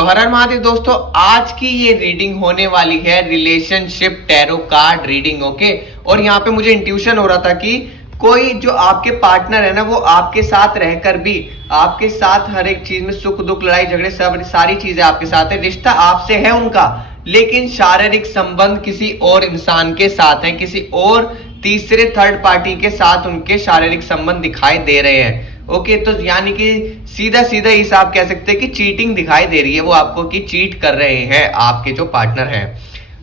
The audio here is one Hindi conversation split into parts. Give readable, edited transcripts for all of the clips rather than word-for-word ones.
तो हर हर महादेव दोस्तों, आज की ये रीडिंग होने वाली है relationship tarot card reading. Okay, और यहाँ पे मुझे इंट्यूशन हो रहा था कि कोई जो आपके पार्टनर है ना, वो आपके साथ रहकर भी आपके साथ हर एक चीज में सुख दुख लड़ाई झगड़े सब सारी चीजें आपके साथ है, रिश्ता आपसे है उनका, लेकिन शारीरिक संबंध किसी और इंसान के साथ है, किसी और तीसरे थर्ड पार्टी के साथ उनके शारीरिक संबंध दिखाई दे रहे हैं। ओके, तो यानी कि सीधा सीधा इस आप कह सकते हैं कि चीटिंग दिखाई दे रही है वो आपको, कि चीट कर रहे हैं आपके जो पार्टनर हैं।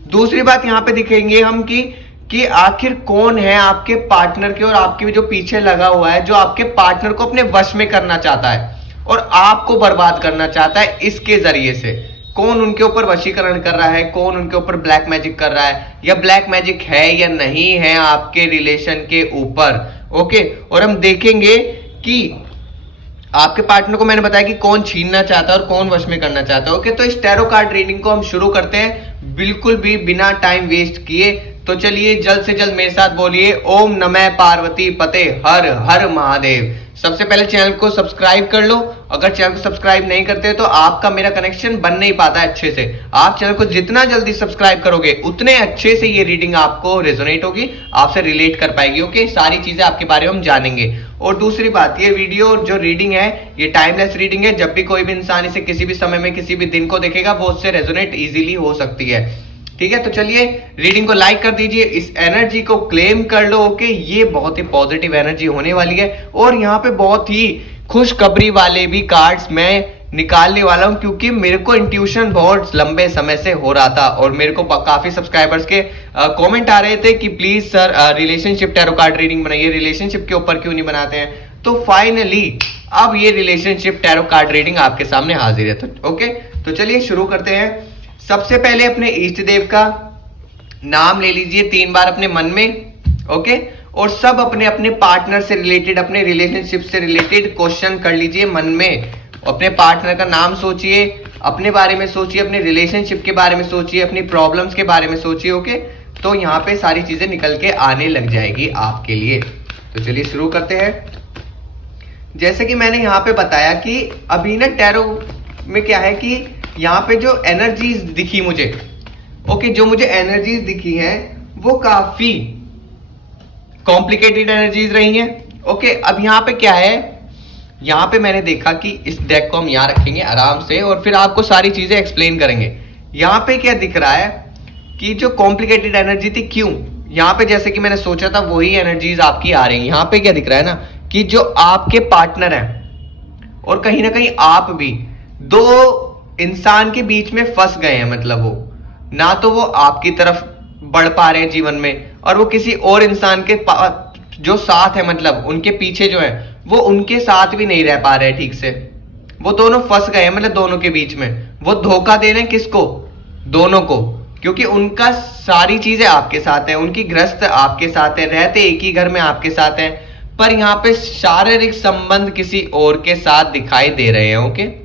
दूसरी बात यहाँ पे दिखेंगे हम कि आखिर कौन है आपके पार्टनर के और आपके जो पीछे लगा हुआ है, जो आपके पार्टनर को अपने वश में करना चाहता है और आपको बर्बाद करना चाहता है इसके जरिए से। कौन उनके ऊपर वशीकरण कर रहा है, कौन उनके ऊपर ब्लैक मैजिक कर रहा है, या ब्लैक मैजिक है या नहीं है आपके रिलेशन के ऊपर। ओके, और हम देखेंगे कि आपके पार्टनर को मैंने बताया कि कौन छीनना चाहता है और कौन वश में करना चाहता है। ओके, तो इस टैरो कार्ड रीडिंग को हम शुरू करते हैं बिल्कुल भी बिना टाइम वेस्ट किए। तो चलिए जल्द से जल्द मेरे साथ बोलिए ओम नमः पार्वती पते हर हर महादेव। सबसे पहले चैनल को सब्सक्राइब कर लो, अगर चैनल को सब्सक्राइब नहीं करते तो आपका मेरा कनेक्शन बन नहीं पाता है अच्छे से। आप चैनल को जितना जल्दी सब्सक्राइब करोगे उतने अच्छे से ये रीडिंग आपको रेजोनेट होगी, आपसे रिलेट कर पाएगी। ओके, सारी चीजें आपके बारे में हम जानेंगे। और दूसरी बात, ये वीडियो जो रीडिंग है ये टाइमलेस रीडिंग है, जब भी कोई भी इंसान इसे किसी भी समय में किसी भी दिन को देखेगा वो उससे रेजोनेट इजीली हो सकती है। ठीक है, तो चलिए रीडिंग को लाइक कर दीजिए, इस एनर्जी को क्लेम कर लो। ओके, ये बहुत ही पॉजिटिव एनर्जी होने वाली है और यहाँ पे बहुत ही खुशखबरी वाले भी कार्ड्स मैं निकालने वाला हूं, क्योंकि मेरे को इंट्यूशन बहुत लंबे समय से हो रहा था और मेरे को काफी सब्सक्राइबर्स के कमेंट आ रहे थे कि please sir relationship tarot card reading बनाइए, रिलेशनशिप के ऊपर क्यों नहीं बनाते हैं। तो फाइनली अब ये रिलेशनशिप टैरो कार्ड रीडिंग आपके सामने हाजिर है। तो ओके, तो चलिए शुरू करते हैं। सबसे पहले अपने इष्ट देव का नाम ले लीजिए 3 बार अपने मन में। ओके, और सब अपने अपने पार्टनर से रिलेटेड, अपने रिलेशनशिप से रिलेटेड क्वेश्चन कर लीजिए मन में। अपने पार्टनर का नाम सोचिए, अपने बारे में सोचिए, अपने रिलेशनशिप के बारे में सोचिए, अपनी प्रॉब्लम्स के बारे में सोचिए। ओके, तो यहाँ पे सारी चीजें निकल के आने लग जाएगी आपके लिए। तो चलिए शुरू करते हैं। जैसे कि मैंने यहाँ पे बताया कि अभी ना टैरो में क्या है कि यहाँ पे जो एनर्जीज दिखी मुझे, ओके, जो मुझे एनर्जीज दिखी हैं वो काफी कॉम्प्लिकेटेड एनर्जीज रही हैं। ओके, अब यहाँ पे क्या है, यहाँ पे मैंने देखा कि इस डेक को हम यहाँ रखेंगे आराम से और फिर आपको सारी चीजें एक्सप्लेन करेंगे। यहाँ पे क्या दिख रहा है कि जो कॉम्प्लिकेटेड एनर्जी थी, क्यों यहाँ पे जैसे कि मैंने सोचा था वही एनर्जीज आपकी आ रही है। यहाँ पे क्या दिख रहा है ना कि जो आपके पार्टनर हैं और कहीं ना कहीं आप भी दो इंसान के बीच में फंस गए हैं। मतलब वो ना तो वो आपकी तरफ बढ़ पा रहे हैं जीवन में, और वो किसी और इंसान के जो साथ है, मतलब उनके पीछे जो है वो उनके साथ भी नहीं रह पा रहे ठीक से। वो दोनों फंस गए हैं, मतलब दोनों के बीच में वो धोखा दे रहे हैं। किसको? दोनों को, क्योंकि उनका सारी चीजें आपके साथ है, उनकी ग्रस्त आपके साथ है, रहते एक ही घर में आपके साथ है, पर यहाँ पे शारीरिक संबंध किसी और के साथ दिखाई दे रहे हैं। ओके,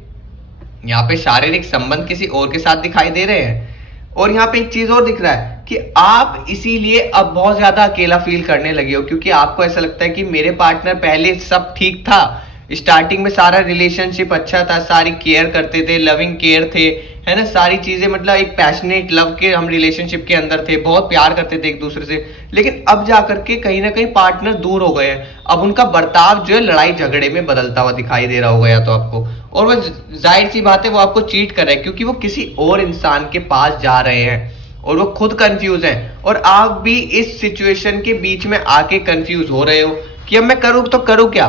यहाँ पे शारीरिक संबंध किसी और के साथ दिखाई दे रहे हैं। और यहाँ पे एक चीज और दिख रहा है कि आप इसीलिए अब बहुत ज्यादा अकेला फील करने लगे हो, क्योंकि आपको ऐसा लगता है कि मेरे पार्टनर पहले सब ठीक था, स्टार्टिंग में सारा रिलेशनशिप अच्छा था, सारी केयर करते थे, लविंग केयर थे, है ना, सारी चीजें, मतलब एक पैशनेट लव के हम रिलेशनशिप के अंदर थे, बहुत प्यार करते थे एक दूसरे से। लेकिन अब जाकर के कहीं ना कहीं पार्टनर दूर हो गए हैं। अब उनका बर्ताव जो है लड़ाई झगड़े में बदलता हुआ दिखाई दे रहा होगा या तो आपको, और वो जाहिर सी बात है वो आपको चीट कर रहे हैं, क्योंकि वो किसी और इंसान के पास जा रहे हैं और वो खुद कंफ्यूज हैं, और आप भी इस सिचुएशन के बीच में आके कंफ्यूज हो रहे हो कि अब मैं करूं तो करूं क्या।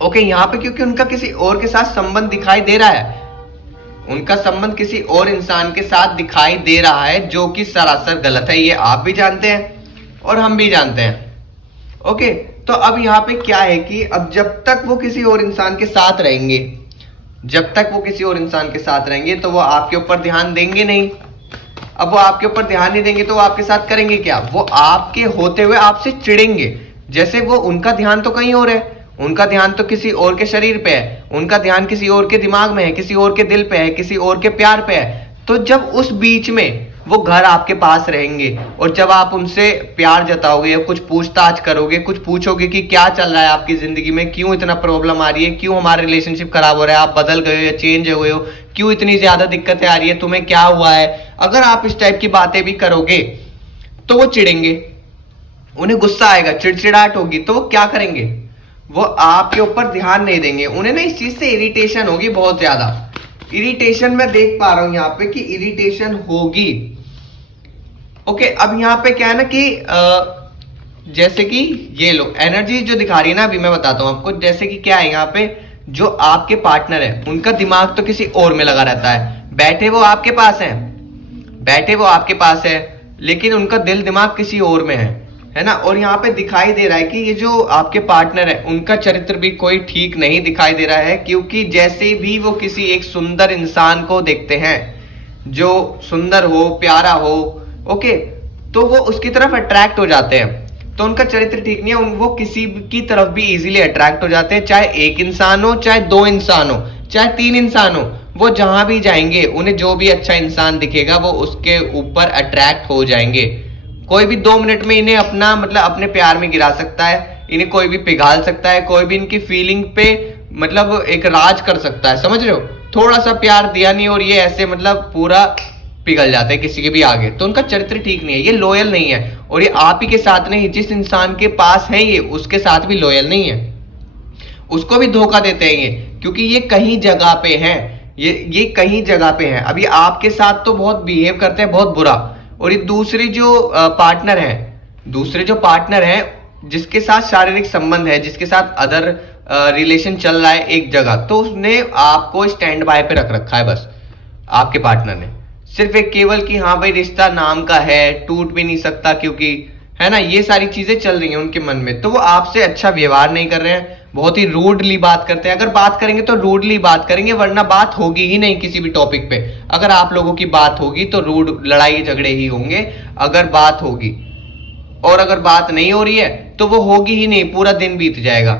ओके, यहाँ पे क्योंकि उनका किसी और के साथ संबंध दिखाई दे रहा है, उनका संबंध किसी और इंसान के साथ दिखाई दे रहा है, जो कि सरासर गलत है। ये आप भी जानते हैं और हम भी जानते हैं। ओके, तो अब यहाँ पे क्या है कि अब जब तक वो किसी और इंसान के साथ रहेंगे, जब तक वो किसी और इंसान के साथ रहेंगे तो वो आपके ऊपर ध्यान देंगे नहीं। अब वो आपके ऊपर ध्यान नहीं देंगे तो वो आपके साथ करेंगे क्या? वो आपके होते हुए आपसे चिढ़ेंगे। जैसे वो उनका ध्यान तो कहीं और है, उनका ध्यान तो किसी और के शरीर पे है, उनका ध्यान किसी और के दिमाग में है, किसी और के दिल पे है, किसी और के प्यार पे है। तो जब उस बीच में वो घर आपके पास रहेंगे। और जब आप उनसे प्यार जताओगे या कुछ पूछताछ करोगे, कुछ पूछोगे कि क्या चल रहा है आपकी जिंदगी में, क्यों इतना प्रॉब्लम आ रही है, क्यों हमारा रिलेशनशिप खराब हो रहा है, आप बदल गए हो या चेंज हुए हो, क्यों इतनी ज्यादा दिक्कतें आ रही है, तुम्हें क्या हुआ है, अगर आप इस टाइप की बातें भी करोगे तो वो चिढ़ेंगे, उन्हें गुस्सा आएगा, चिड़चिड़ाहट होगी, तो वो क्या करेंगे, वो आपके ऊपर ध्यान नहीं देंगे। उन्हें ना इस चीज से इरिटेशन होगी, बहुत ज्यादा इरिटेशन मैं देख पा रहा हूं यहाँ पे कि इरिटेशन होगी। ओके, अब यहाँ पे क्या है ना कि जैसे कि ये लो एनर्जी जो दिखा रही है ना, अभी मैं बताता हूं आपको। जैसे कि क्या है यहाँ पे, जो आपके पार्टनर है उनका दिमाग तो किसी और में लगा रहता है, बैठे वो आपके पास है, बैठे वो आपके पास है, लेकिन उनका दिल दिमाग किसी और में है ना। और यहाँ पे दिखाई दे रहा है कि ये जो आपके पार्टनर है उनका चरित्र भी कोई ठीक नहीं दिखाई दे रहा है, क्योंकि जैसे भी वो किसी एक सुंदर इंसान को देखते हैं जो सुंदर हो, प्यारा हो, ओके, तो वो उसकी तरफ अट्रैक्ट हो जाते हैं। तो उनका चरित्र ठीक नहीं है, वो किसी की तरफ भी इजीली अट्रैक्ट हो जाते हैं, चाहे एक इंसान हो, चाहे दो इंसान हो, चाहे तीन इंसान हो, वो जहां भी जाएंगे उन्हें जो भी अच्छा इंसान दिखेगा वो उसके ऊपर अट्रैक्ट हो जाएंगे। कोई भी 2 मिनट में इन्हें अपना मतलब अपने प्यार में गिरा सकता है, इन्हें कोई भी पिघाल सकता है, कोई भी इनकी फीलिंग पे मतलब एक राज कर सकता है, समझ रहे हो। थोड़ा सा प्यार दिया नहीं और ये ऐसे मतलब पूरा पिघल जाते हैं किसी के भी आगे। तो उनका चरित्र ठीक नहीं है, ये लॉयल नहीं है, और ये आप ही के साथ नहीं, जिस इंसान के पास है ये उसके साथ भी लॉयल नहीं है, उसको भी धोखा देते हैं ये, क्योंकि ये कहीं जगह पे हैं, ये कहीं जगह पे हैं। अभी आपके साथ तो बहुत बिहेव करते हैं, बहुत बुरा, और ये दूसरे जो पार्टनर हैं जिसके साथ शारीरिक संबंध है, जिसके साथ अदर रिलेशन चल रहा है एक जगह, तो उसने आपको स्टैंड बाय पे रख रखा है। बस आपके पार्टनर ने सिर्फ एक केवल कि हाँ भाई रिश्ता नाम का है, टूट भी नहीं सकता, क्योंकि है ना, ये सारी चीजें चल रही हैं उनके मन में। तो वो आपसे अच्छा व्यवहार नहीं कर रहे हैं, बहुत ही रूडली बात करते हैं। अगर बात करेंगे तो रूडली बात करेंगे, वरना बात होगी ही नहीं किसी भी टॉपिक पे। अगर आप लोगों की बात होगी तो रूड लड़ाई झगड़े ही होंगे अगर बात होगी, और अगर बात नहीं हो रही है तो वो होगी ही नहीं, पूरा दिन बीत जाएगा,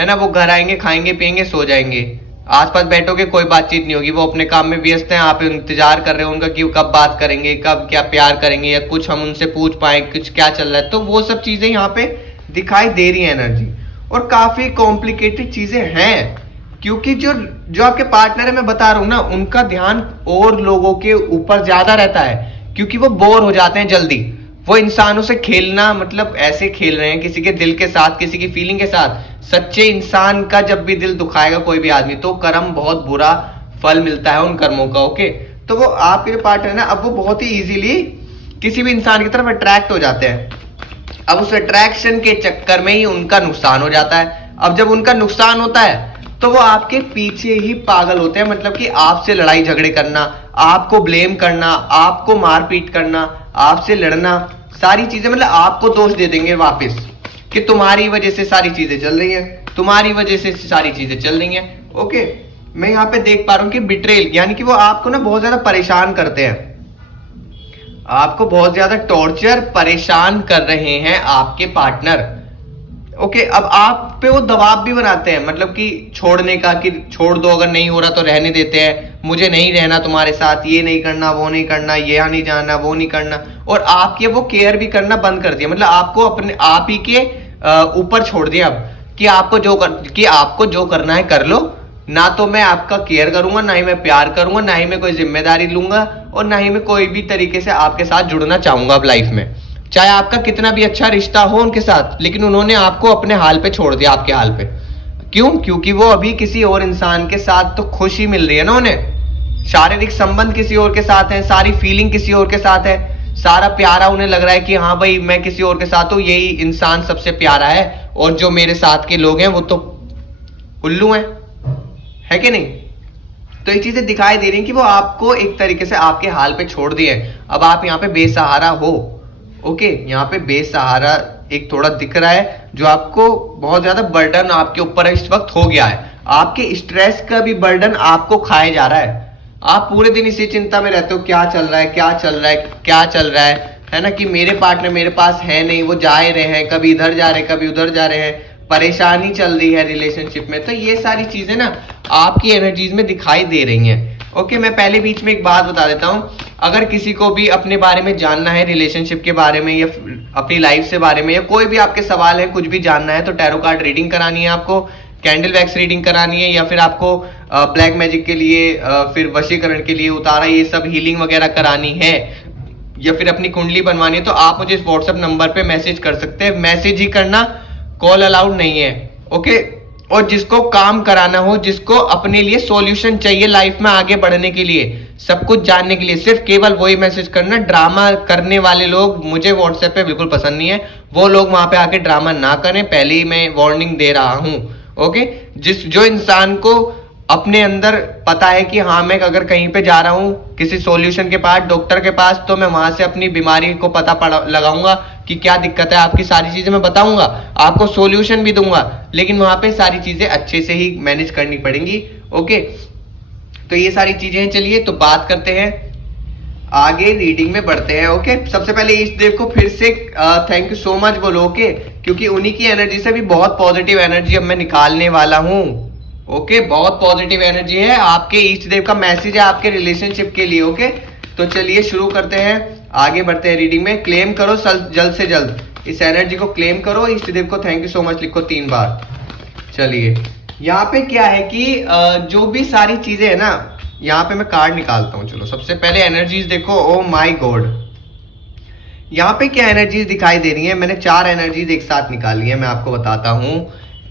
है ना। वो घर आएंगे, खाएंगे पिएंगे, सो जाएंगे, आसपास बैठोगे कोई बातचीत नहीं होगी, वो अपने काम में व्यस्त हैं, आप इंतजार कर रहे हो उनका कि कब बात करेंगे, कब क्या प्यार करेंगे, या कुछ हम उनसे पूछ पाए कुछ क्या चल रहा है। तो वो सब चीजें यहाँ पे दिखाई दे रही है एनर्जी, और काफी कॉम्प्लिकेटेड चीजें हैं, क्योंकि जो आपके पार्टनर है, मैं बता रहा हूं ना, उनका ध्यान और लोगों के ऊपर ज्यादा रहता है, क्योंकि वो बोर हो जाते हैं जल्दी। वो इंसानों से खेलना मतलब ऐसे खेल रहे हैं किसी के दिल के साथ, किसी की फीलिंग के साथ। सच्चे इंसान का जब भी दिल दुखाएगा कोई भी आदमी, तो कर्म बहुत बुरा फल मिलता है उन कर्मों का, ओके। तो वो आपके पार्टनर है ना, अब वो बहुत ही इजीली किसी भी इंसान की तरफ अट्रैक्ट हो जाते हैं। अब उस अट्रैक्शन के चक्कर में ही उनका नुकसान हो जाता है। अब जब उनका नुकसान होता है तो वो आपके पीछे ही पागल होते हैं, मतलब कि आपसे लड़ाई झगड़े करना, आपको ब्लेम करना, आपको मारपीट करना, आपसे लड़ना, सारी चीजें मतलब आपको दोष दे देंगे वापस कि तुम्हारी वजह से सारी चीजें चल रही हैं, तुम्हारी वजह से सारी चीजें चल रही हैं, ओके। मैं यहाँ पे देख पा रहा हूं कि बिट्रेल, यानी कि वो आपको ना बहुत ज्यादा परेशान करते हैं, आपको बहुत ज्यादा टॉर्चर परेशान कर रहे हैं आपके पार्टनर, ओके। अब आप पे वो दबाव भी बनाते हैं, मतलब कि छोड़ने का, कि छोड़ दो, अगर नहीं हो रहा तो रहने देते हैं, मुझे नहीं रहना तुम्हारे साथ, ये नहीं करना, वो नहीं करना, यहाँ नहीं जाना, वो नहीं करना। और आपकी वो केयर भी करना बंद कर दिया, मतलब आपको अपने आप ही के ऊपर छोड़ दिया अब, कि आपको जो करना है कर लो, ना तो मैं आपका केयर करूंगा, ना ही मैं प्यार करूंगा, ना ही मैं कोई जिम्मेदारी लूंगा, और ना ही मैं कोई भी तरीके से आपके साथ जुड़ना चाहूंगा अब लाइफ में, चाहे आपका कितना भी अच्छा रिश्ता हो उनके साथ। लेकिन उन्होंने आपको अपने हाल पे छोड़ दिया, आपके हाल पे। क्यों? क्योंकि वो अभी किसी और इंसान के साथ तो खुशी मिल रही है ना उन्हें, शारीरिक संबंध किसी और के साथ है, सारी फीलिंग किसी और के साथ है, सारा प्यारा उन्हें लग रहा है कि हाँ भाई मैं किसी और के साथ हूं, यही इंसान सबसे प्यारा है, और जो मेरे साथ के लोग हैं वो तो उल्लू हैं, है कि नहीं। तो ये चीजें दिखाई दे रही हैं कि वो आपको एक तरीके से आपके हाल पे छोड़ दिए। अब आप यहाँ पे बेसहारा हो, ओके। यहाँ पे बेसहारा एक थोड़ा दिख रहा है, जो आपको बहुत ज्यादा बर्डन आपके ऊपर इस वक्त हो गया है, आपके स्ट्रेस का भी बर्डन आपको खाए जा रहा है। आप पूरे दिन इसी चिंता में रहते हो, क्या चल रहा है, क्या चल रहा है, क्या चल रहा है ना, कि मेरे पार्टनर मेरे पास है नहीं, वो जा ही रहे हैं, कभी इधर जा रहे हैं, कभी उधर जा रहे हैं, परेशानी चल रही है रिलेशनशिप में। तो ये सारी चीजें ना आपकी एनर्जीज में दिखाई दे रही हैं। ओके, मैं पहले बीच में एक बात बता देता हूं, अगर किसी को भी अपने बारे में जानना है, रिलेशनशिप के बारे में या अपनी लाइफ से बारे में, या कोई भी आपके सवाल है, कुछ भी जानना है, तो टैरो कार्ड रीडिंग करानी है आपको, कैंडल वैक्स रीडिंग करानी है, या फिर आपको ब्लैक मैजिक के लिए, फिर वशीकरण के लिए, उतारा, ये सब हीलिंग वगैरह करानी है, या फिर अपनी कुंडली बनवानी है, तो आप मुझे इस व्हाट्सएप नंबर पे मैसेज कर सकते हैं। मैसेज ही करना, कॉल अलाउड नहीं है। ओके, और जिसको काम कराना हो, जिसको अपने लिए सॉल्यूशन चाहिए लाइफ में आगे बढ़ने के लिए, सब कुछ जानने के लिए, सिर्फ केवल वही मैसेज करना। ड्रामा करने वाले लोग मुझे व्हाट्सएप पे बिल्कुल पसंद नहीं है, वो लोग वहां पे आके ड्रामा ना करें, पहले ही मैं वार्निंग दे रहा हूं। ओके, जो इंसान को अपने अंदर पता है कि हाँ, मैं अगर कहीं पे जा रहा हूं किसी सॉल्यूशन के पास, डॉक्टर के पास, तो मैं वहां से अपनी बीमारी को पता लगाऊंगा कि क्या दिक्कत है, आपकी सारी चीजें मैं बताऊंगा, आपको सॉल्यूशन भी दूंगा, लेकिन वहां पे सारी चीजें अच्छे से ही मैनेज करनी पड़ेंगी। ओके, तो ये सारी चीजें हैं। चलिए तो बात करते हैं, आगे रीडिंग में बढ़ते हैं। ओके, सबसे पहले इस देव को फिर से थैंक यू सो मच बोलो। ओके, क्योंकि उन्हीं की एनर्जी से भी बहुत पॉजिटिव एनर्जी अब मैं निकालने वाला हूं। ओके, बहुत पॉजिटिव एनर्जी है, आपके इष्ट देव का मैसेज है आपके रिलेशनशिप के लिए। ओके, तो चलिए शुरू करते हैं, आगे बढ़ते हैं रीडिंग में। क्लेम करो जल्द से जल्द, इस एनर्जी को क्लेम करो। इष्ट देव को थैंक यू सो मच लिखो 3 बार। चलिए, यहाँ पे क्या है कि जो भी सारी चीजें है ना, यहाँ पे मैं कार्ड निकालता हूँ। चलो सबसे पहले एनर्जीज देखो। ओ माय गॉड, यहाँ पे क्या एनर्जीज दिखाई दे रही है? मैंने 4 एनर्जीज एक साथ निकाली है। मैं आपको बताता हूं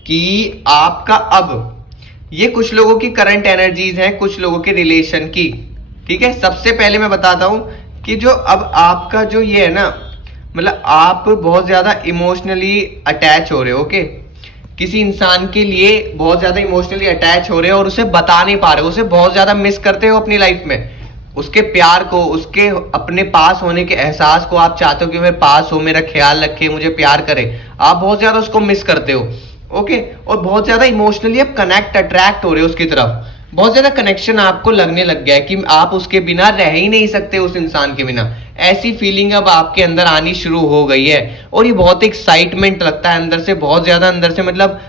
कि आपका अब ये कुछ लोगों की करंट एनर्जीज हैं, कुछ लोगों के रिलेशन की। ठीक है, सबसे पहले मैं बताता हूं कि जो अब आपका जो ये है ना, मतलब आप बहुत ज्यादा इमोशनली अटैच हो रहे हो। ओके, किसी इंसान के लिए बहुत ज्यादा इमोशनली अटैच हो रहे हो और उसे बता नहीं पा रहे हो, उसे बहुत ज्यादा मिस करते हो अपनी लाइफ में, उसके प्यार को, उसके अपने पास होने के एहसास को आप चाहते हो कि मेरे पास हो, मेरा ख्याल रखे, मुझे प्यार करे। आप बहुत ज्यादा उसको मिस करते हो। ओके, और बहुत ज्यादा इमोशनली आप अट्रैक्ट हो रहे हो उसकी तरफ, बहुत ज्यादा कनेक्शन आपको लगने लग गया है कि आप उसके बिना रह ही नहीं सकते, उस इंसान के बिना। ऐसी फीलिंग अब आपके अंदर आनी शुरू हो गई है और ये बहुत एक्साइटमेंट लगता है अंदर से, बहुत ज्यादा अंदर से, मतलब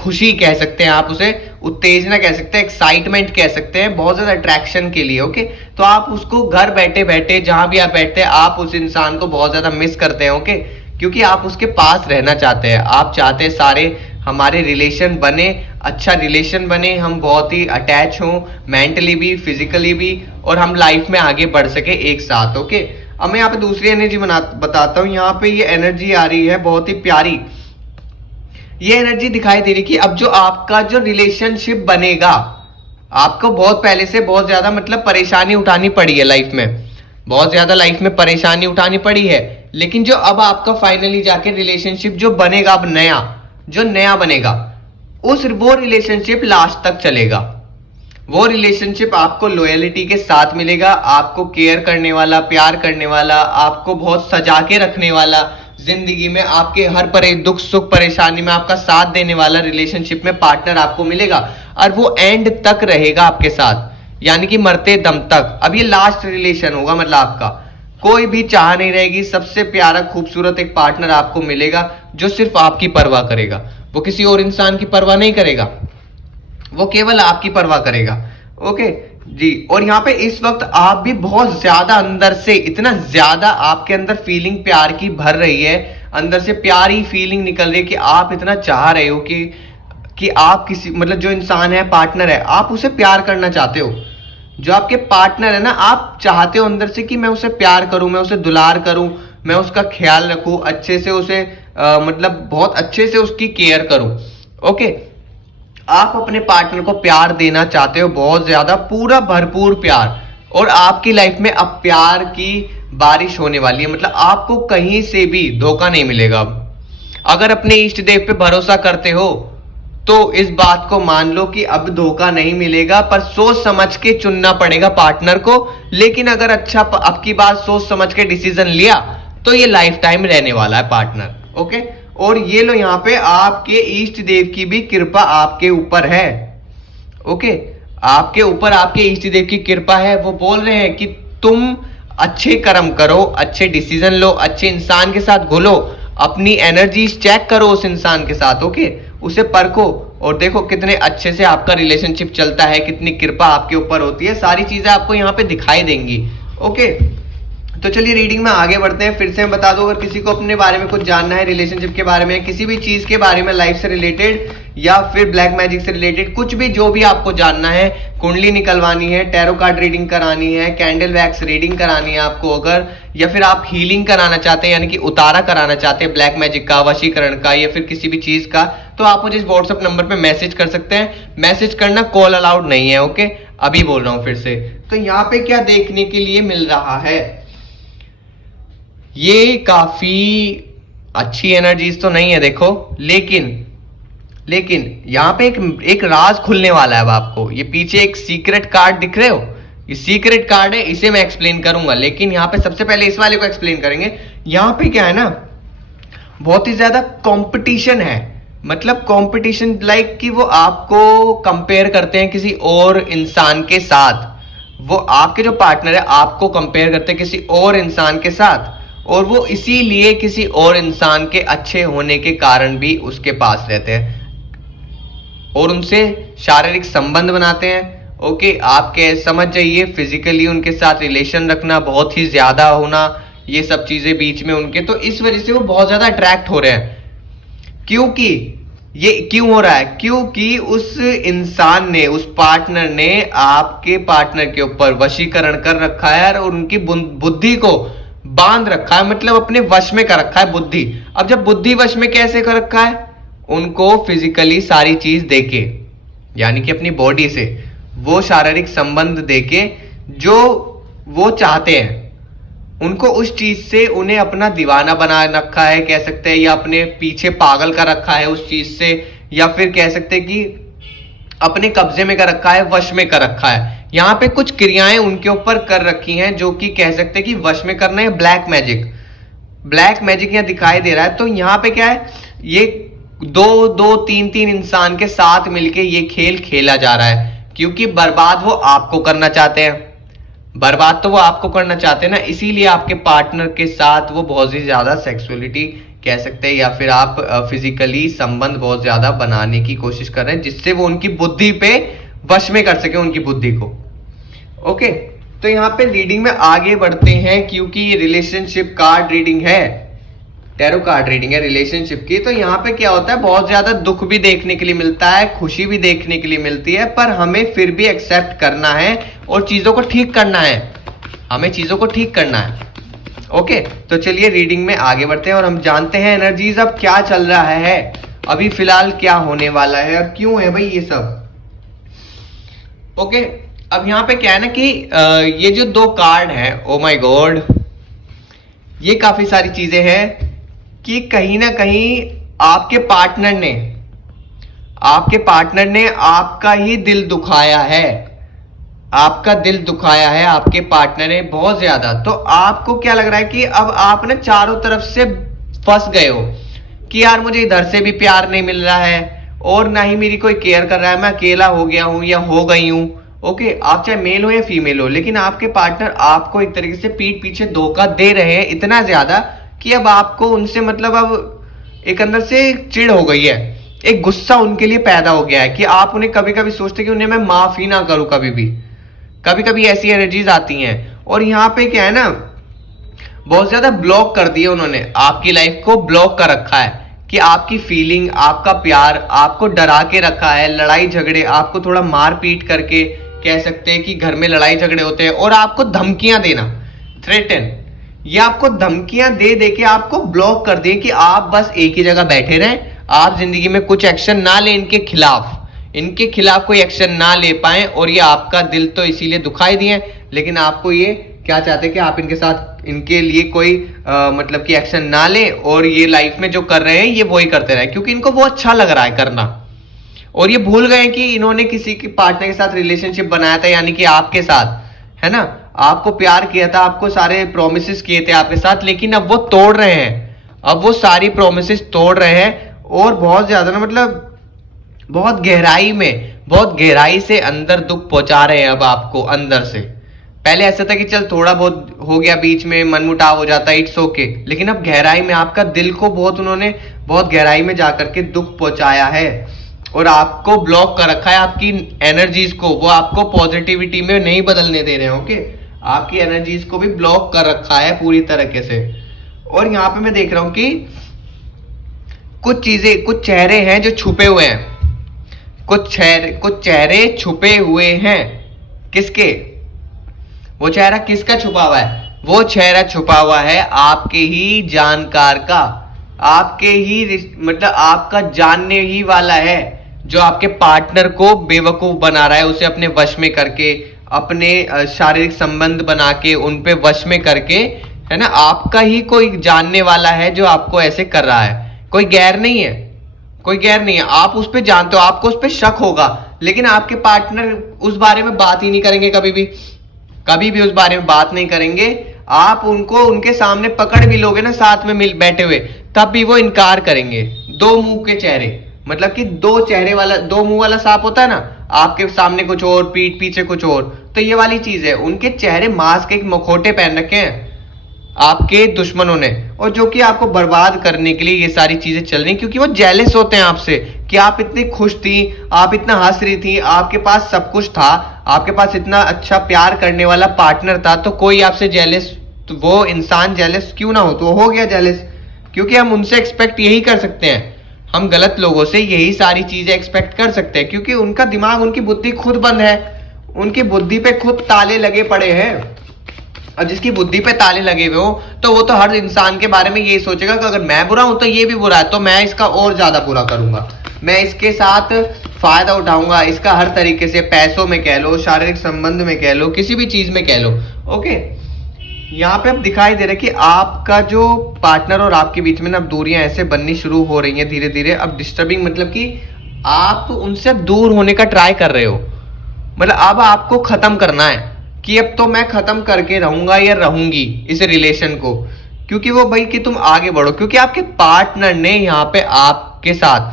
खुशी कह सकते हैं आप उसे, उत्तेजना कह सकते हैं, एक्साइटमेंट कह सकते हैं, बहुत ज्यादा अट्रैक्शन के लिए। ओके, तो आप उसको घर बैठे बैठे जहां भी आप बैठते हैं, आप उस इंसान को बहुत ज्यादा मिस करते हैं। ओके, क्योंकि आप उसके पास रहना चाहते हैं, आप चाहते हैं सारे हमारे रिलेशन बने, अच्छा रिलेशन बने, हम बहुत ही अटैच हों, मेंटली भी, फिजिकली भी, और हम लाइफ में आगे बढ़ सके एक साथ। ओके, अब मैं यहाँ पे दूसरी एनर्जी बताता हूँ। यहाँ पे ये एनर्जी आ रही है बहुत ही प्यारी, ये एनर्जी दिखाई दे रही कि अब जो आपका जो रिलेशनशिप बनेगा, आपको बहुत पहले से बहुत ज्यादा मतलब परेशानी उठानी पड़ी है लाइफ में, बहुत ज्यादा लाइफ में परेशानी उठानी पड़ी है, लेकिन जो अब आपका फाइनली जाके रिलेशनशिप जो बनेगा, अब नया बनेगा, वो रिलेशनशिप लास्ट तक चलेगा। वो रिलेशनशिप आपको लॉयलिटी के साथ मिलेगा, आपको केयर करने वाला, प्यार करने वाला, आपको बहुत सजा के रखने वाला, जिंदगी में आपके हर दुख सुख परेशानी में आपका साथ देने वाला रिलेशनशिप में पार्टनर आपको मिलेगा, और वो एंड तक रहेगा आपके साथ, यानी कि मरते दम तक। अब ये लास्ट रिलेशन होगा, मतलब आपका कोई भी चाह नहीं रहेगी, सबसे प्यारा खूबसूरत एक पार्टनर आपको मिलेगा जो सिर्फ आपकी परवाह करेगा, वो किसी और इंसान की परवाह नहीं करेगा, वो केवल आपकी परवाह करेगा। ओके जी, और यहाँ पे इस वक्त आप भी बहुत ज्यादा अंदर से, इतना ज्यादा आपके अंदर फीलिंग प्यार की भर रही है, अंदर से प्यार ही फीलिंग निकल रही है कि आप इतना चाह रहे हो कि आप किसी, मतलब जो इंसान है, पार्टनर है, आप उसे प्यार करना चाहते हो। जो आपके पार्टनर है ना, आप चाहते हो अंदर से कि मैं उसे प्यार करूं, मैं उसे दुलार करूं, मैं उसका ख्याल रखूं, अच्छे से उसे मतलब बहुत अच्छे से उसकी केयर करूं। ओके, आप अपने पार्टनर को प्यार देना चाहते हो, बहुत ज्यादा, पूरा भरपूर प्यार, और आपकी लाइफ में अब प्यार की बारिश होने वाली है, मतलब आपको कहीं से भी धोखा नहीं मिलेगा। अब अगर अपने इष्ट देव पे भरोसा करते हो तो इस बात को मान लो कि अब धोखा नहीं मिलेगा, पर सोच समझ के चुनना पड़ेगा पार्टनर को। लेकिन अगर अच्छा अब की बात सोच समझ के डिसीजन लिया तो ये लाइफ टाइम रहने वाला है पार्टनर। ओके, और ये लो यहाँ पे आपके इष्ट देव की भी कृपा आपके ऊपर है। ओके, आपके ऊपर आपके इष्ट देव की कृपा है। वो बोल रहे हैं कि तुम अच्छे कर्म करो, अच्छे डिसीजन लो, अच्छे इंसान के साथ घुलो, अपनी एनर्जी चेक करो उस इंसान के साथ। ओके, उसे परखो, और देखो कितने अच्छे से आपका रिलेशनशिप चलता है, कितनी कृपा आपके ऊपर होती है, सारी चीजें आपको यहाँ पे दिखाई देंगी। ओके, तो चलिए रीडिंग में आगे बढ़ते हैं। फिर से मैं बता दूं, अगर किसी को अपने बारे में कुछ जानना है, रिलेशनशिप के बारे में, किसी भी चीज के बारे में, लाइफ से रिलेटेड या फिर ब्लैक मैजिक से रिलेटेड, कुछ भी जो भी आपको जानना है, कुंडली निकलवानी है, टैरो कार्ड रीडिंग करानी है, कैंडल वैक्स रीडिंग करानी है आपको अगर, या फिर आप हीलिंग कराना चाहते हैं यानी कि उतारा कराना चाहते हैं ब्लैक मैजिक का, वशीकरण का, या फिर किसी भी चीज का, तो आप मुझे इस व्हाट्सएप नंबर पे मैसेज कर सकते हैं। मैसेज करना कॉल अलाउड नहीं है। ओके, अभी बोल रहा हूं फिर से। तो यहाँ पे क्या देखने के लिए मिल रहा है, ये काफी अच्छी एनर्जीज तो नहीं है देखो, लेकिन यहां पे एक राज खुलने वाला है अब आपको। ये पीछे एक सीक्रेट कार्ड दिख रहे हो, ये सीक्रेट कार्ड है, इसे मैं एक्सप्लेन करूंगा, लेकिन यहां पे सबसे पहले इस वाले को एक्सप्लेन करेंगे। यहां पे क्या है ना, बहुत ही ज्यादा कंपटीशन है, मतलब कंपटीशन लाइक कि वो आपको कंपेयर करते हैं किसी और इंसान के साथ। वो आपके जो पार्टनर है आपको कंपेयर करते हैं किसी और इंसान के साथ, और वो इसीलिए किसी और इंसान के अच्छे होने के कारण भी उसके पास रहते हैं और उनसे शारीरिक संबंध बनाते हैं। ओके, आपके समझ जाइए, फिजिकली उनके साथ रिलेशन रखना, बहुत ही ज्यादा होना, ये सब चीजें बीच में उनके, तो इस वजह से वो बहुत ज्यादा अट्रैक्ट हो रहे हैं। क्योंकि ये क्यों हो रहा है, क्योंकि उस इंसान ने, उस पार्टनर ने आपके पार्टनर के ऊपर वशीकरण कर रखा है और उनकी बुद्धि को बांध रखा है, मतलब अपने वश में कर रखा है बुद्धि। अब जब बुद्धि वश में कैसे कर रखा है, उनको फिजिकली सारी चीज देके, यानी कि अपनी बॉडी से वो शारीरिक संबंध देके जो वो चाहते हैं, उनको उस चीज से उन्हें अपना दीवाना बना रखा है कह सकते हैं, या अपने पीछे पागल कर रखा है उस चीज से, या फिर कह सकते हैं कि अपने कब्जे में कर रखा है, वश में कर रखा है। यहां पे कुछ क्रियाएं उनके ऊपर कर रखी हैं जो कि कह सकते हैं कि वश में करना है। ब्लैक मैजिक यहां दिखाई दे रहा है। तो यहां पे क्या है, ये दो तीन इंसान के साथ मिलके ये खेल खेला जा रहा है, क्योंकि बर्बाद वो आपको करना चाहते हैं, बर्बाद तो वो आपको करना चाहते हैं ना, इसीलिए आपके पार्टनर के साथ वो बहुत ही ज्यादा सेक्सुअलिटी कह सकते हैं, या फिर आप फिजिकली संबंध बहुत ज्यादा बनाने की कोशिश कर रहे हैं, जिससे वो उनकी बुद्धि पे वश में कर सके उनकी बुद्धि को। ओके, तो यहाँ पे रीडिंग में आगे बढ़ते हैं, क्योंकि ये रिलेशनशिप कार्ड रीडिंग है, टैरो कार्ड रीडिंग है रिलेशनशिप की। तो यहाँ पे क्या होता है, बहुत ज्यादा दुख भी देखने के लिए मिलता है, खुशी भी देखने के लिए मिलती है, पर हमें फिर भी एक्सेप्ट करना है और चीजों को ठीक करना है, हमें चीजों को ठीक करना है। ओके, तो चलिए रीडिंग में आगे बढ़ते हैं और हम जानते हैं एनर्जीज अब क्या चल रहा है, अभी फिलहाल क्या होने वाला है और क्यों है भाई ये सब। ओके, अब यहाँ पे क्या है ना कि ये जो दो कार्ड है, ओ माय गॉड, ये काफी सारी चीजें हैं कि कहीं ना कहीं आपके पार्टनर ने आपका ही दिल दुखाया है, आपका दिल दुखाया है आपके पार्टनर ने बहुत ज्यादा। तो आपको क्या लग रहा है कि अब आप ना चारों तरफ से फंस गए हो कि यार मुझे इधर से भी प्यार नहीं मिल रहा है और ना ही मेरी कोई केयर कर रहा है, मैं अकेला हो गया हूं या हो गई हूं। ओके, आप चाहे मेल हो या फीमेल हो, लेकिन आपके पार्टनर आपको एक तरीके से पीठ पीछे धोखा दे रहे हैं इतना ज्यादा कि अब आपको उनसे मतलब अब एक अंदर से चिढ़ हो गई है, एक गुस्सा उनके लिए पैदा हो गया है कि आप उन्हें कभी कभी सोचते कि उन्हें मैं माफ ही ना करूं, कभी कभी ऐसी एनर्जीज आती हैं। और यहाँ पे क्या है ना, बहुत ज्यादा ब्लॉक कर दिया उन्होंने, आपकी लाइफ को ब्लॉक कर रखा है कि आपकी फीलिंग, आपका प्यार, आपको डरा के रखा है, लड़ाई झगड़े, आपको थोड़ा मार पीट करके कह सकते हैं कि घर में लड़ाई झगड़े होते हैं, और आपको धमकियां देना, थ्रेटन, ये आपको धमकियां दे दे के आपको ब्लॉक कर दिए कि आप बस एक ही जगह बैठे रहें, आप जिंदगी में कुछ एक्शन ना लें, इनके खिलाफ कोई एक्शन ना ले पाए, और ये आपका दिल तो इसीलिए दुखाई दिए, लेकिन आपको ये क्या चाहते हैं कि आप इनके साथ, इनके लिए कोई मतलब कि एक्शन ना ले, और ये लाइफ में जो कर रहे हैं ये वही करते रहे, क्योंकि इनको वो अच्छा लग रहा है करना, और ये भूल गए कि इन्होंने किसी के पार्टनर के साथ रिलेशनशिप बनाया था, यानी कि आपके साथ, है ना, आपको प्यार किया था, आपको सारे प्रोमिसेस किए थे आपके साथ, लेकिन अब वो तोड़ रहे हैं, अब वो सारी प्रोमिसेस तोड़ रहे हैं, और बहुत ज्यादा ना मतलब बहुत गहराई से अंदर दुख पहुंचा रहे हैं अब आपको अंदर से। पहले ऐसा था कि चल थोड़ा बहुत हो गया, बीच में मनमुटाव हो जाता है, इट्स ओके, लेकिन अब गहराई में आपका दिल को उन्होंने बहुत गहराई में जाकर के दुख पहुंचाया है। और आपको ब्लॉक कर रखा है आपकी एनर्जीज को, वो आपको पॉजिटिविटी में नहीं बदलने दे रहे हैं। ओके, आपकी एनर्जीज को भी ब्लॉक कर रखा है पूरी तरीके से। और यहाँ पे मैं देख रहा हूं कि कुछ चीजें, कुछ चेहरे हैं जो छुपे हुए हैं, कुछ चेहरे छुपे हुए हैं। किसके? वो चेहरा किसका छुपा हुआ है? वो चेहरा छुपा हुआ है आपके ही जानकार का, आपके ही मतलब आपका जानने ही वाला है, जो आपके पार्टनर को बेवकूफ बना रहा है, उसे अपने वश में करके, अपने शारीरिक संबंध बना के उन पे वश में करके, है ना। आपका ही कोई जानने वाला है जो आपको ऐसे कर रहा है, कोई गैर नहीं है, कोई गैर नहीं है। आप उस पे जानते हो, आपको उस पे शक होगा, लेकिन आपके पार्टनर उस बारे में बात ही नहीं करेंगे, कभी भी उस बारे में बात नहीं करेंगे। आप उनको उनके सामने पकड़ भी लोगे ना साथ में मिल बैठे हुए, तब भी वो इनकार करेंगे। दो मुंह के चेहरे, मतलब कि दो मुंह वाला सांप होता है ना, आपके सामने कुछ और, पीठ पीछे कुछ और, तो ये वाली चीज है। उनके चेहरे मास्क, एक मखोटे पहन रखे हैं आपके दुश्मनों ने, और जो कि आपको बर्बाद करने के लिए ये सारी चीजें चल रही, क्योंकि वो जेलस होते हैं आपसे कि आप इतनी खुश थी, आप इतना हंस रही थी, आपके पास सब कुछ था, आपके पास इतना अच्छा प्यार करने वाला पार्टनर था, तो कोई आपसे जेलस, तो वो इंसान जेलस क्यों ना हो, तो हो गया जेलस। क्योंकि हम उनसे एक्सपेक्ट यही कर सकते हैं, हम गलत लोगों से यही सारी चीजें एक्सपेक्ट कर सकते हैं, क्योंकि उनका दिमाग, उनकी बुद्धि खुद बंद है, उनकी बुद्धि पे खुद ताले लगे पड़े हैं। और जिसकी बुद्धि पे ताले लगे हुए हो, तो वो तो हर इंसान के बारे में यही सोचेगा कि अगर मैं बुरा हूं तो ये भी बुरा है, तो मैं इसका और ज्यादा बुरा करूंगा, मैं इसके साथ फायदा उठाऊंगा, इसका हर तरीके से, पैसों में कह लो, शारीरिक संबंध में कह लो, किसी भी चीज में कह लो। ओके, यहाँ पे अब दिखाई दे रहा है कि आपका जो पार्टनर और आपके बीच में ना दूरियां ऐसे बननी शुरू हो रही हैं धीरे धीरे। अब डिस्टर्बिंग मतलब कि आप उनसे दूर होने का ट्राई कर रहे हो, मतलब अब आपको खत्म करना है कि अब तो मैं खत्म करके रहूंगा या रहूंगी इस रिलेशन को, क्योंकि वो भाई कि तुम आगे बढ़ो, क्योंकि आपके पार्टनर ने यहाँ पे आपके साथ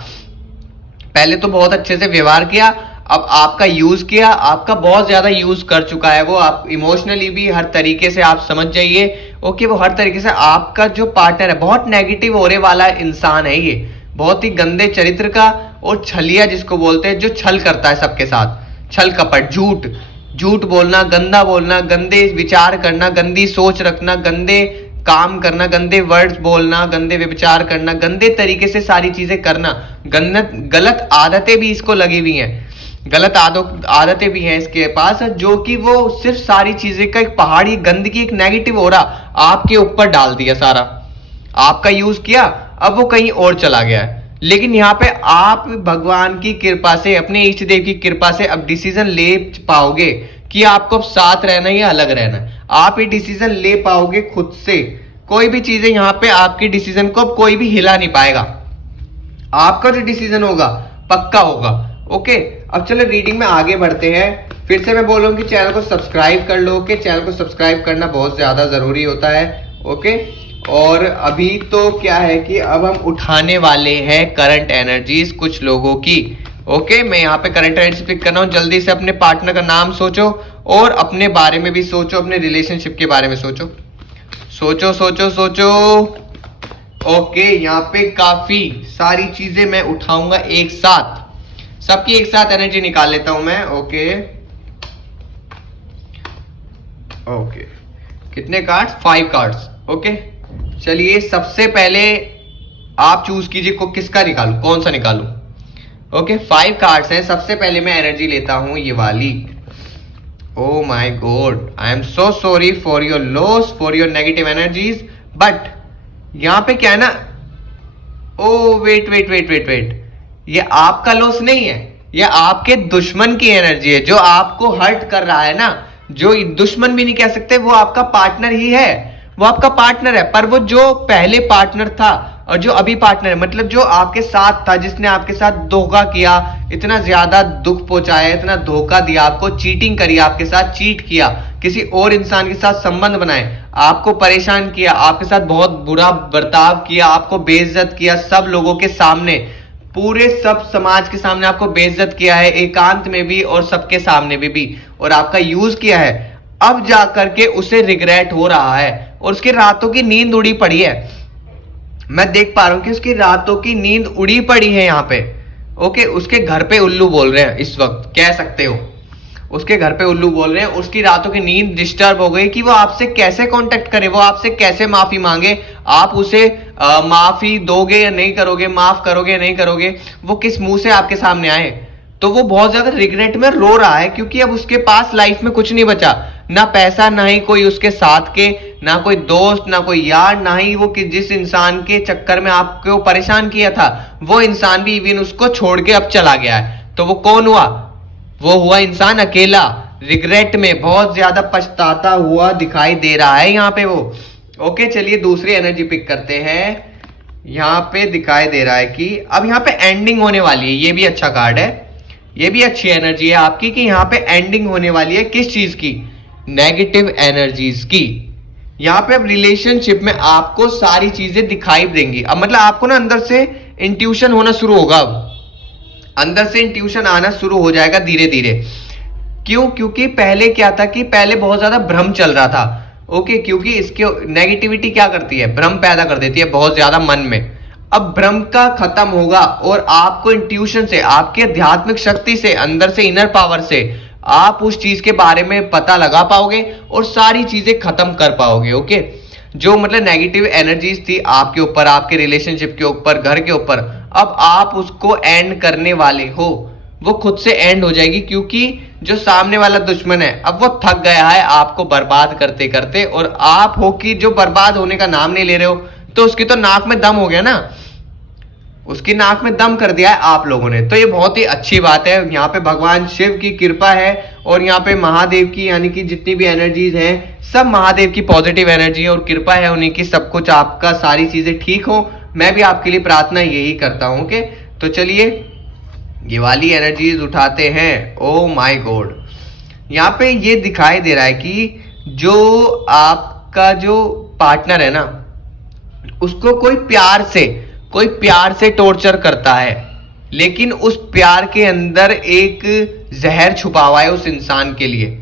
पहले तो बहुत अच्छे से व्यवहार किया, अब आपका यूज किया, आपका बहुत ज्यादा यूज कर चुका है वो, आप इमोशनली भी हर तरीके से आप समझ जाइए। ओके, वो हर तरीके से आपका जो पार्टनर है बहुत नेगेटिव होने वाला इंसान है, ये बहुत ही गंदे चरित्र का और छलिया जिसको बोलते हैं, जो छल करता है सबके साथ, छल कपट, झूठ बोलना, गंदा बोलना, गंदे विचार करना, गंदी सोच रखना, गंदे काम करना, गंदे वर्ड्स बोलना, गंदे विचार करना, गंदे तरीके से सारी चीजें करना, गलत आदतें भी इसको लगी हुई हैं, गलत आदतें भी हैं इसके पास, जो कि वो सिर्फ सारी चीजें का एक पहाड़ी गंदगी, एक नेगेटिव हो रहा आपके ऊपर डाल दिया सारा, आपका यूज किया, अब वो कहीं और चला गया है। लेकिन यहाँ पे आप भगवान की कृपा से, अपने इष्ट देव की कृपा से अब डिसीजन ले पाओगे कि आपको अब साथ रहना है या अलग रहना है। आप ये डिसीजन ले पाओगे खुद से, कोई भी चीजें यहाँ पे आपकी डिसीजन को अब कोई भी हिला नहीं पाएगा, आपका जो डिसीजन होगा पक्का होगा। ओके, अब चलो रीडिंग में आगे बढ़ते हैं। फिर से मैं बोल रहा हूँ कि चैनल को सब्सक्राइब कर लो, कि चैनल को सब्सक्राइब करना बहुत ज्यादा जरूरी होता है। ओके, और अभी तो क्या है कि अब हम उठाने वाले हैं करंट एनर्जीज कुछ लोगों की। ओके, मैं यहाँ पे करंट एनर्जी पिक कर रहा हूँ। जल्दी से अपने पार्टनर का नाम सोचो और अपने बारे में भी सोचो, अपने रिलेशनशिप के बारे में सोचो, सोचो सोचो सोचो। ओके, यहाँ पे काफी सारी चीजें मैं उठाऊंगा एक साथ, सबकी एक साथ एनर्जी निकाल लेता हूं मैं। ओके ओके, कितने कार्ड्स? 5 कार्ड्स। ओके, चलिए सबसे पहले आप चूज कीजिए को किसका निकालूं, कौन सा निकालूं। ओके, 5 कार्ड्स हैं। सबसे पहले मैं एनर्जी लेता हूं ये वाली। Oh my god, I am so sorry for your loss, for your negative energies, but यहां पे क्या है ना, oh wait wait wait wait wait, ये आपका लॉस नहीं है, ये आपके दुश्मन की एनर्जी है जो आपको हर्ट कर रहा है ना। जो दुश्मन भी नहीं कह सकते, वो आपका पार्टनर ही है, वो आपका पार्टनर है, पर वो जो पहले पार्टनर था और जो अभी पार्टनर है, मतलब जो आपके साथ था, जिसने आपके साथ धोखा किया, इतना ज्यादा दुख पहुंचाया, इतना धोखा दिया आपको, चीटिंग करी आपके साथ, चीट किया, किसी और इंसान के साथ संबंध बनाए, आपको परेशान किया, आपके साथ बहुत बुरा बर्ताव किया, आपको बेइज्जत किया सब लोगों के सामने, पूरे सब समाज के सामने आपको बेइज्जत किया है, एकांत में भी और सबके सामने भी, और आपका यूज किया है। अब जाकर के उसे रिग्रेट हो रहा है और उसकी रातों की नींद उड़ी पड़ी है। मैं देख पा रहा हूं कि उसकी रातों की नींद उड़ी पड़ी है यहाँ पे। ओके, उसके घर पे उल्लू बोल रहे हैं इस वक्त, कह सकते हो उसके घर पे उल्लू बोल रहे हैं। उसकी रातों की नींद डिस्टर्ब हो गई कि वो आपसे कैसे कांटेक्ट करे, वो आपसे कैसे माफी मांगे, आप उसे माफी दोगे या नहीं करोगे, माफ करोगे या नहीं करोगे, वो किस मुंह से आपके सामने आए। तो वो बहुत ज्यादा रिग्रेट में रो रहा है क्योंकि अब उसके पास लाइफ में कुछ नहीं बचा, ना पैसा, ना ही कोई उसके साथ के, ना कोई दोस्त, ना कोई यार, ना ही वो कि जिस इंसान के चक्कर में आपको परेशान किया था वो इंसान भी इवन उसको छोड़ के अब चला गया है। तो वो कौन हुआ? वो हुआ इंसान अकेला, रिग्रेट में बहुत ज्यादा पछताता हुआ दिखाई दे रहा है यहाँ पे वो। ओके, चलिए दूसरी एनर्जी पिक करते हैं। यहाँ पे दिखाई दे रहा है कि अब यहाँ पे एंडिंग होने वाली है, ये भी अच्छा कार्ड है, ये भी अच्छी एनर्जी है आपकी कि यहाँ पे एंडिंग होने वाली है। किस चीज की? नेगेटिव एनर्जीज की। यहाँ पे अब रिलेशनशिप में आपको सारी चीजें दिखाई देंगी। अब मतलब आपको ना अंदर से इंट्यूशन होना शुरू होगा, अब अंदर से इंट्यूशन आना शुरू हो जाएगा धीरे धीरे। क्यों? क्योंकि पहले क्या था कि पहले बहुत ज्यादा भ्रम चल रहा था। ओके, क्योंकि इसके नेगेटिविटी क्या करती है? भ्रम पैदा कर देती है बहुत ज्यादा मन में। अब भ्रम का खत्म होगा और आपको इंट्यूशन से, आपके आध्यात्मिक शक्ति से, अंदर से, इनर पावर से आप उस चीज के बारे में पता लगा पाओगे और सारी चीजें खत्म कर पाओगे। ओके, जो मतलब नेगेटिव एनर्जीज थी आपके ऊपर, आपके रिलेशनशिप के ऊपर, घर के ऊपर, अब आप उसको एंड करने वाले हो। वो खुद से एंड हो जाएगी क्योंकि जो सामने वाला दुश्मन है अब वो थक गया है आपको बर्बाद करते करते, और आप हो कि जो बर्बाद होने का नाम नहीं ले रहे हो, तो उसकी तो नाक में दम हो गया ना, उसकी नाक में दम कर दिया है आप लोगों ने। तो ये बहुत ही अच्छी बात है। यहाँ पे भगवान शिव की कृपा है और यहाँ पे महादेव की, यानी कि जितनी भी एनर्जीज हैं सब महादेव की पॉजिटिव एनर्जी है और कृपा है उन्हीं की, सब कुछ आपका, सारी चीजें ठीक हो। मैं भी आपके लिए प्रार्थना यही करता हूं। ओके, तो चलिए ये वाली एनर्जीज उठाते हैं। ओ माय गॉड, यहाँ पे ये दिखाई दे रहा है कि जो आपका जो पार्टनर है ना, उसको कोई प्यार से टॉर्चर करता है, लेकिन उस प्यार के अंदर एक जहर छुपा हुआ है उस इंसान के लिए।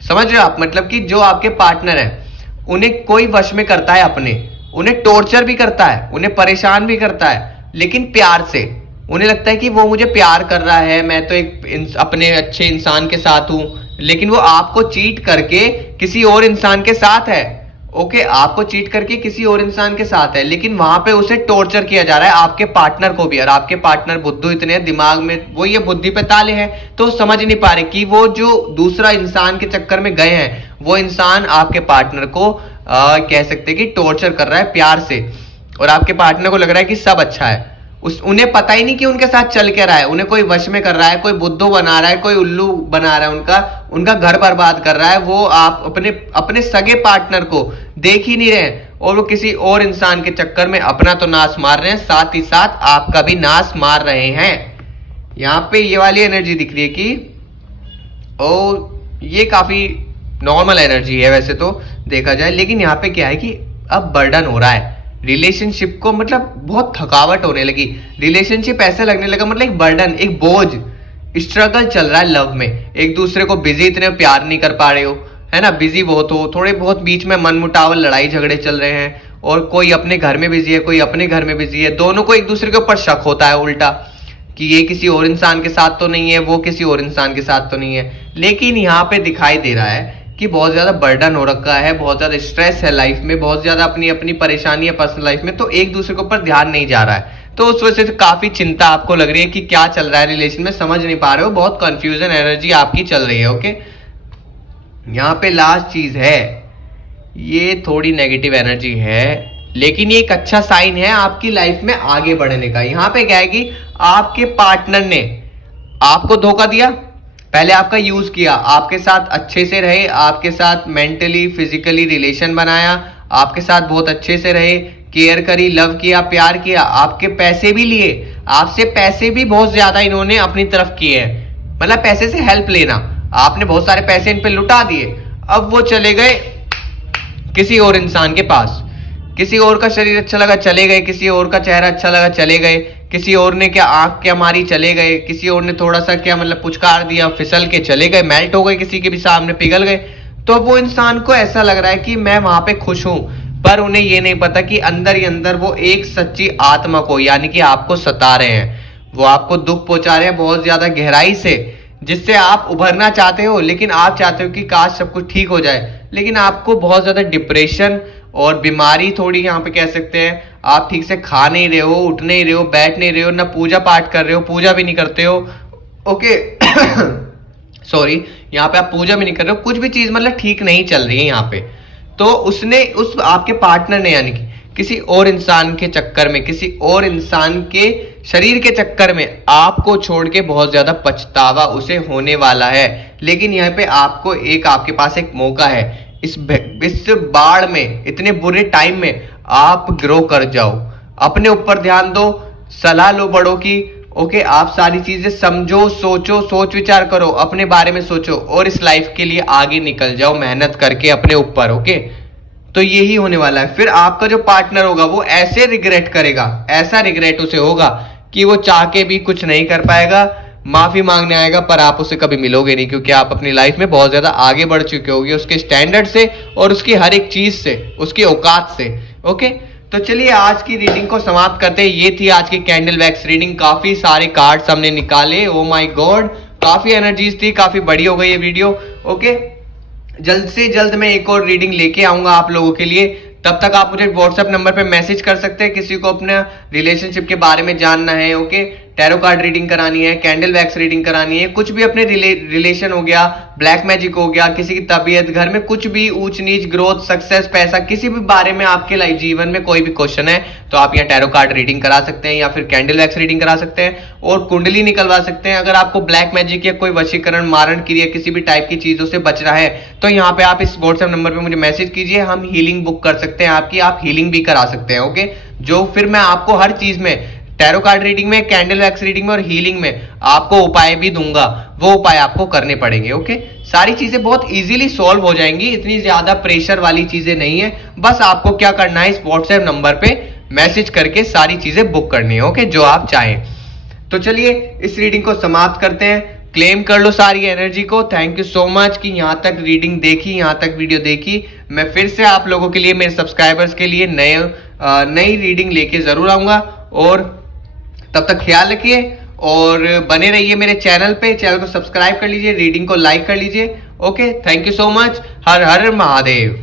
समझ रहे हो आप? मतलब कि जो आपके पार्टनर है उन्हें कोई वश में करता है अपने, उन्हें टॉर्चर भी करता है, उन्हें परेशान भी करता है, लेकिन प्यार से। उन्हें लगता है कि वो मुझे प्यार कर रहा है, मैं तो एक अपने अच्छे इंसान के साथ हूं, लेकिन वो आपको चीट करके किसी और इंसान के साथ है। ओके, आपको चीट करके किसी और इंसान के साथ है, लेकिन वहां पे उसे टॉर्चर किया जा रहा है, आपके पार्टनर को भी। और आपके पार्टनर बुद्धू इतने दिमाग में वो ये बुद्धि पे ताले हैं, तो समझ नहीं पा रहे कि वो जो दूसरा इंसान के चक्कर में गए हैं, वो इंसान आपके पार्टनर को कह सकते हैं कि टॉर्चर कर रहा है प्यार से। और आपके पार्टनर को लग रहा है कि सब अच्छा है, उन्हें पता ही नहीं कि उनके साथ चल क्या रहा है, उन्हें कोई वश में कर रहा है, कोई बुद्धू बना रहा है, कोई उल्लू बना रहा है, उनका घर बर्बाद कर रहा है। वो आप अपने सगे पार्टनर को देख ही नहीं रहे और वो किसी और इंसान के चक्कर में अपना तो नाश मार रहे हैं, साथ ही साथ आपका भी नाश मार रहे हैं। यहाँ पे ये वाली एनर्जी दिख रही है कि ये काफी नॉर्मल एनर्जी है वैसे तो देखा जाए, लेकिन यहाँ पे क्या है कि अब बर्डन हो रहा है रिलेशनशिप को, मतलब बहुत थकावट होने लगी, रिलेशनशिप ऐसा लगने लगा मतलब एक बर्डन, एक बोझ, स्ट्रगल चल रहा है लव में। एक दूसरे को बिजी, इतने प्यार नहीं कर पा रहे हो, है ना, बिजी बहुत हो, थोड़े बहुत बीच में मन मुटावल, लड़ाई झगड़े चल रहे हैं, और कोई अपने घर में बिजी है, कोई अपने घर में बिजी है, दोनों को एक दूसरे के ऊपर शक होता है उल्टा कि ये किसी और इंसान के साथ तो नहीं है, वो किसी और इंसान के साथ तो नहीं है। लेकिन यहाँ पे दिखाई दे रहा है कि बहुत ज्यादा बर्डन हो रखा है, बहुत ज्यादा स्ट्रेस है लाइफ में, बहुत ज्यादा अपनी अपनी परेशानी है पर्सनल लाइफ में, तो एक दूसरे के ऊपर ध्यान नहीं जा रहा है। तो उस वजह से काफी चिंता आपको लग रही है कि क्या चल रहा है रिलेशन में, समझ नहीं पा रहे हो, बहुत कंफ्यूजन एनर्जी आपकी चल रही है। ओके, यहाँ पे लास्ट चीज है, ये थोड़ी नेगेटिव एनर्जी है, लेकिन ये एक अच्छा साइन है आपकी लाइफ में आगे बढ़ने का। यहाँ पे क्या है कि आपके पार्टनर ने आपको धोखा दिया, पहले आपका यूज किया, आपके साथ अच्छे से रहे, आपके साथ मेंटली फिजिकली रिलेशन बनाया, आपके साथ बहुत अच्छे से रहे, केयर करी, लव किया, प्यार किया, आपके पैसे भी लिए, आपसे पैसे भी बहुत ज्यादा इन्होंने अपनी तरफ किए हैं, मतलब पैसे से हेल्प लेना, आपने बहुत सारे पैसे इन पे लुटा दिए। अब वो चले गए किसी और इंसान के पास, किसी और का शरीर अच्छा लगा चले गए, किसी और का चेहरा अच्छा लगा चले गए, किसी और ने क्या आंख क्या मारी चले गए, किसी और ने थोड़ा सा क्या मतलब पुचकार दिया फिसल के चले गए, मेल्ट हो गए, किसी के भी सामने पिघल गए। तो वो इंसान को ऐसा लग रहा है कि मैं वहां पे खुश हूं, पर उन्हें ये नहीं पता कि अंदर ही अंदर वो एक सच्ची आत्मा को, यानी कि आपको सता रहे हैं, वो आपको दुख पहुंचा रहे हैं बहुत ज्यादा गहराई से, जिससे आप उभरना चाहते हो, लेकिन आप चाहते हो कि काश सब कुछ ठीक हो जाए, लेकिन आपको बहुत ज्यादा डिप्रेशन और बीमारी थोड़ी यहाँ पे कह सकते हैं, आप ठीक से खा नहीं रहे हो, उठ नहीं रहे हो, बैठ नहीं रहे हो, ना पूजा पाठ कर रहे हो, पूजा भी नहीं करते हो, ओके सॉरी, यहाँ पे आप पूजा भी नहीं कर रहे हो, कुछ भी चीज मतलब ठीक नहीं चल रही है यहाँ पे। तो उसने उस आपके पार्टनर ने यानी कि किसी और इंसान के चक्कर में, किसी और इंसान के शरीर के चक्कर में आपको छोड़ के बहुत ज्यादा पछतावा उसे होने वाला है। लेकिन यहाँ पे आपको आपके पास एक मौका है, इस बाढ़ में, इतने बुरे टाइम में आप ग्रो कर जाओ, अपने ऊपर ध्यान दो, सलाह लो बड़ों की, ओके। आप सारी चीजें समझो, सोचो, सोच विचार करो, अपने बारे में सोचो और इस लाइफ के लिए आगे निकल जाओ मेहनत करके अपने ऊपर, ओके। तो यही होने वाला है। फिर आपका जो पार्टनर होगा वो ऐसे रिग्रेट करेगा, ऐसा रिग्रेट उसे होगा कि वो चाह के भी कुछ नहीं कर पाएगा, माफी मांगने आएगा, पर आप उससे कभी मिलोगे नहीं, क्योंकि आप अपनी लाइफ में बहुत ज्यादा आगे बढ़ चुके होगे उसके स्टैंडर्ड से और उसकी हर एक चीज से, उसकी औकात से, ओके। तो चलिए आज की रीडिंग को समाप्त करते हैं। ये थी आज की कैंडल वैक्स रीडिंग। काफी सारे कार्ड्स हमने निकाले, ओ माय गॉड, काफी एनर्जीज थी, काफी बड़ी हो गई ये वीडियो, ओके। जल्द से जल्द मैं एक और रीडिंग लेके आऊंगा आप लोगों के लिए। तब तक आप मुझे व्हाट्सएप नंबर पे मैसेज कर सकते हैं, किसी को अपने रिलेशनशिप के बारे में जानना है, ओके, टैरो कार्ड रीडिंग करानी है, कैंडल वैक्स रीडिंग करानी है, कुछ भी अपने रिलेशन हो गया, ब्लैक मैजिक हो गया, किसी की तबीयत, घर में कुछ भी, ऊंच नीच, ग्रोथ, सक्सेस, पैसा, किसी भी बारे में आपके लाइफ जीवन में कोई भी क्वेश्चन है तो आप यहाँ टैरो कार्ड रीडिंग करा सकते हैं या फिर कैंडल वैक्स रीडिंग करा सकते हैं और कुंडली निकलवा सकते हैं। अगर आपको ब्लैक मैजिक या कोई वशीकरण, मारण क्रिया, किसी भी टाइप की चीजों से बचना है तो यहाँ पे आप इस व्हाट्सएप नंबर पे मुझे मैसेज कीजिए, हम हीलिंग बुक कर सकते हैं आपकी, आप हीलिंग भी करा सकते हैं, ओके। जो फिर मैं आपको हर चीज में, टैरो कार्ड रीडिंग में, कैंडल वैक्स रीडिंग में और हीलिंग में आपको उपाय भी दूंगा, वो उपाय आपको करने पड़ेंगे, ओके। सारी चीजें बहुत इजीली सॉल्व हो जाएंगी, इतनी ज्यादा प्रेशर वाली चीजें नहीं है। बस आपको क्या करना है, इस व्हाट्सएप नंबर पे मैसेज करके सारी चीजें बुक करनी है, ओके, जो आप चाहें। तो चलिए इस रीडिंग को समाप्त करते हैं, क्लेम कर लो सारी एनर्जी को। थैंक यू सो मच कि यहाँ तक रीडिंग देखी, यहाँ तक वीडियो देखी। मैं फिर से आप लोगों के लिए, मेरे सब्सक्राइबर्स के लिए नई रीडिंग लेके जरूर आऊंगा, और तब तक ख्याल रखिए और बने रहिए मेरे चैनल पे। चैनल को सब्सक्राइब कर लीजिए, रीडिंग को लाइक कर लीजिए, okay. Thank you so much. Her her Mahadev.